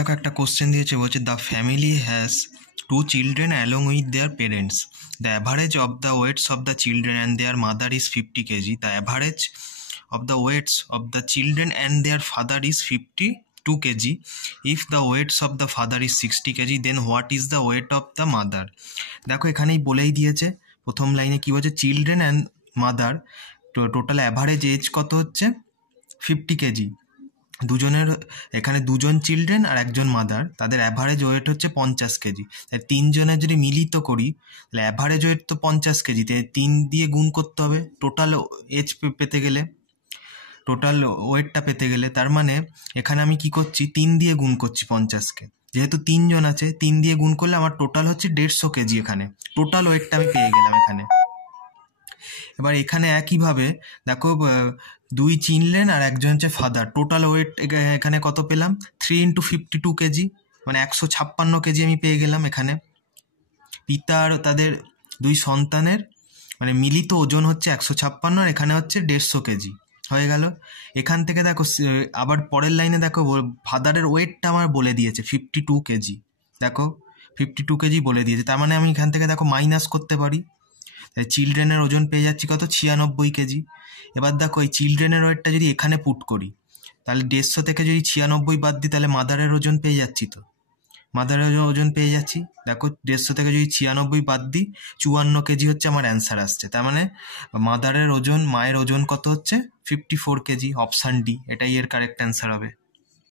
দেখো একটা কোশ্চেন দিয়েছে, বলছে the family has two children along with their parents, the average of the weights of the children and their mother is 50 KG, the average of the weights of the children and their father is 52 kg. If the weights of the father is 60 kg, then what is the weight of the mother? দেখো এখানেই বলেই দিয়েছে, প্রথম লাইনে কি বলছে, children and mother total average age কত হচ্ছে 50 কেজি। দুজনের, এখানে দুজন চিলড্রেন আর একজন মাদার, তাদের অ্যাভারেজ ওয়েট হচ্ছে 50 কেজি। তাই তিনজনের যদি মিলিত করি তাহলে অ্যাভারেজ ওয়েট তো 50 কেজি, তাই 3 দিয়ে গুণ করতে হবে টোটাল এজ পেতে গেলে, টোটাল ওয়েটটা পেতে গেলে। তার মানে এখানে আমি কি করছি, 3 দিয়ে গুণ করছি 50কে, যেহেতু 3 জন আছে 3 দিয়ে গুণ করলে আমার টোটাল হচ্ছে 150 কেজি। এখানে টোটাল ওয়েটটা আমি পেয়ে গেলাম এখানে। এবার এখানে একইভাবে দেখো, 2 চিলড্রেন আর একজন হচ্ছে ফাদার, টোটাল ওয়েট এখানে কত পেলাম, 3 × 52 কেজি, মানে 156 কেজি আমি পেয়ে গেলাম এখানে। পিতা আর তাদের 2 সন্তানের মানে মিলিত ওজন হচ্ছে 156, আর এখানে হচ্ছে 150 কেজি হয়ে গেল। এখান থেকে দেখো আবার পরের লাইনে দেখো ফাদারের ওয়েটটা আমার বলে দিয়েছে 52 কেজি। দেখো 52 কেজি বলে দিয়েছে, তার মানে আমি এখান থেকে দেখো মাইনাস করতে পারি। চিলড্রেনের ওজন পেয়ে যাচ্ছি কত, 96 কেজি। এবার দেখো এই চিলড্রেনের ওয়েটটা যদি এখানে পুট করি তাহলে 150 থেকে যদি 96 বাদ দিই তাহলে মাদারের ওজন পেয়ে যাচ্ছি। তো মাদারের ওজন পেয়ে যাচ্ছি, দেখো 150 থেকে যদি 96 বাদ দিই 54 কেজি হচ্ছে আমার অ্যান্সার আসছে। তার মানে মাদারের ওজন, মায়ের ওজন কত হচ্ছে 54 কেজি। অপশান ডি এটাই এর কারেক্ট অ্যান্সার হবে।